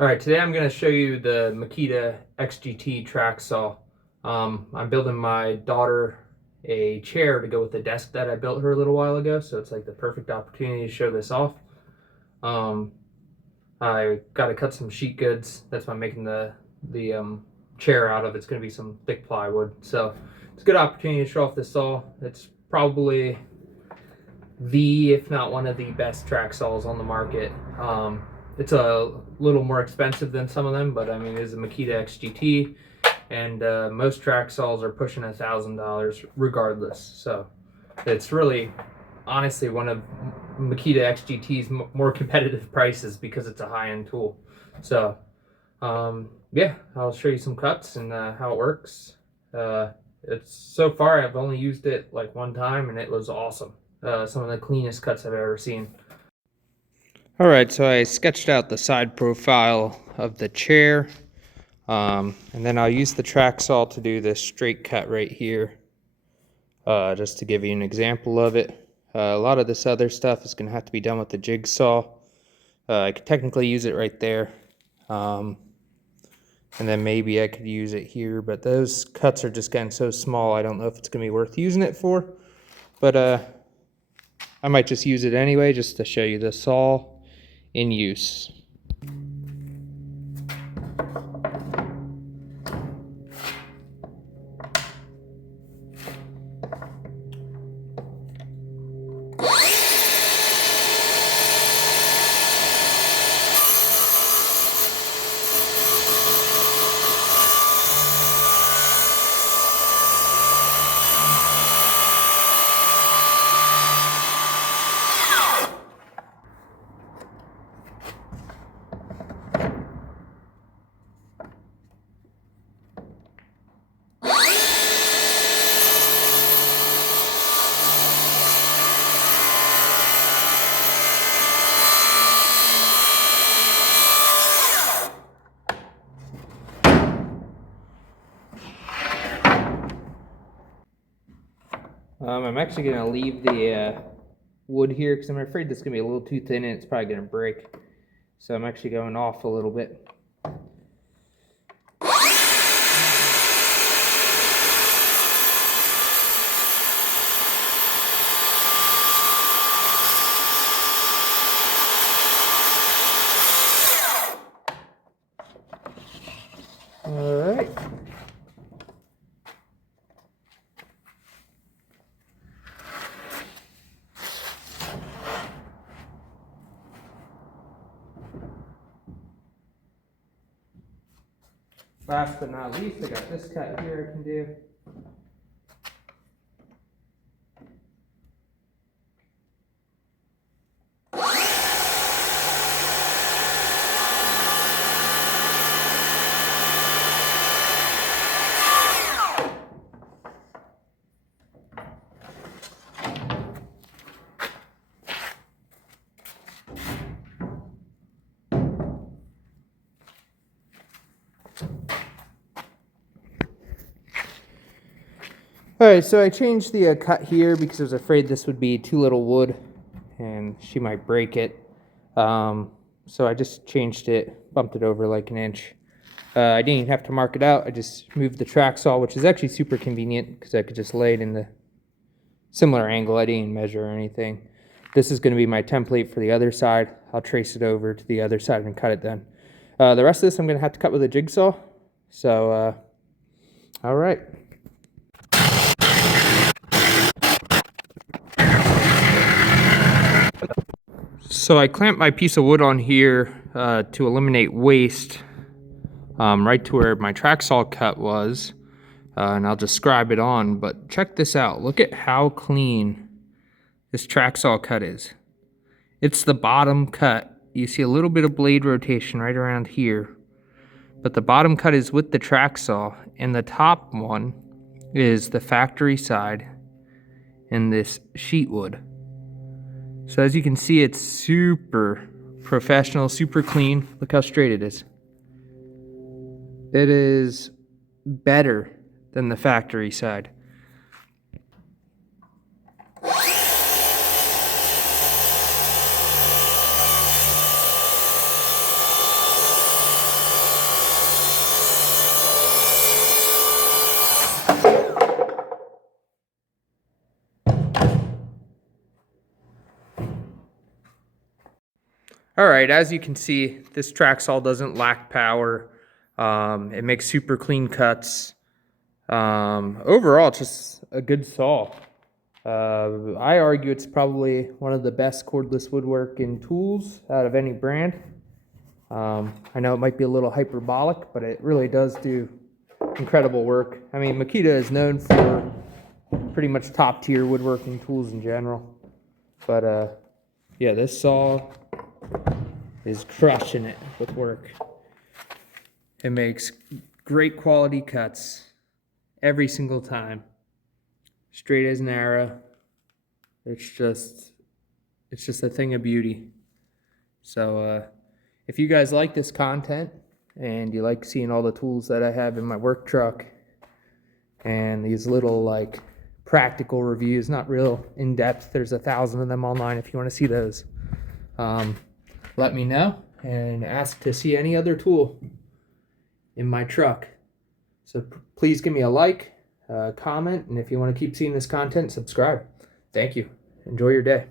All right, today I'm going to show you the Makita XGT Track Saw. I'm building my daughter a chair to go with the desk that I built her a little while ago, so it's like the perfect opportunity to show this off. Um, I got to cut some sheet goods. That's why I'm making the chair out of. It's going to be some thick plywood, so it's a good opportunity to show off this saw. It's probably if not one of the best track saws on the market. It's a little more expensive than some of them, but I mean, it is a Makita XGT, and most track saws are pushing $1,000 regardless. So it's really, honestly, one of Makita XGT's more competitive prices because it's a high-end tool. So yeah, I'll show you some cuts and how it works. It's so far I've only used it like one time, and it was awesome. Some of the cleanest cuts I've ever seen. All right, so I sketched out the side profile of the chair, and then I'll use the track saw to do this straight cut right here, just to give you an example of it. A lot of this other stuff is going to have to be done with the jigsaw. I could technically use it right there, and then maybe I could use it here, but those cuts are just getting so small I don't know if it's going to be worth using it for. But I might just use it anyway just to show you the saw in use. I'm actually going to leave the wood here because I'm afraid this is going to be a little too thin and it's probably going to break. So I'm actually going off a little bit. All right. Last but not least, I got this cut here I can do. Alright, so I changed the cut here because I was afraid this would be too little wood and she might break it. So I just changed it, bumped it over like an inch. I didn't even have to mark it out. I just moved the track saw, which is actually super convenient because I could just lay it in the similar angle. I didn't measure or anything. This is going to be my template for the other side. I'll trace it over to the other side and cut it then. The rest of this I'm going to have to cut with a jigsaw. So, all right. So I clamped my piece of wood on here to eliminate waste right to where my track saw cut was. And I'll just scribe it on, but check this out. Look at how clean this track saw cut is. It's the bottom cut. You see a little bit of blade rotation right around here, but the bottom cut is with the track saw, and the top one is the factory side in this sheet wood. So as you can see, it's super professional, super clean. Look how straight it is. It is better than the factory side. All right, as you can see, this track saw doesn't lack power. It makes super clean cuts. Overall, it's just a good saw. I argue it's probably one of the best cordless woodworking tools out of any brand. I know it might be a little hyperbolic, but it really does do incredible work. I mean, Makita is known for pretty much top tier woodworking tools in general. But yeah, this saw is crushing it with work. It makes great quality cuts every single time. Straight as an arrow. It's just a thing of beauty. So if you guys like this content and you like seeing all the tools that I have in my work truck and these little like practical reviews, not real in-depth, there's 1,000 of them online if you want to see those, let me know and ask to see any other tool in my truck. So please give me a like, comment, and if you want to keep seeing this content, subscribe. Thank you. Enjoy your day.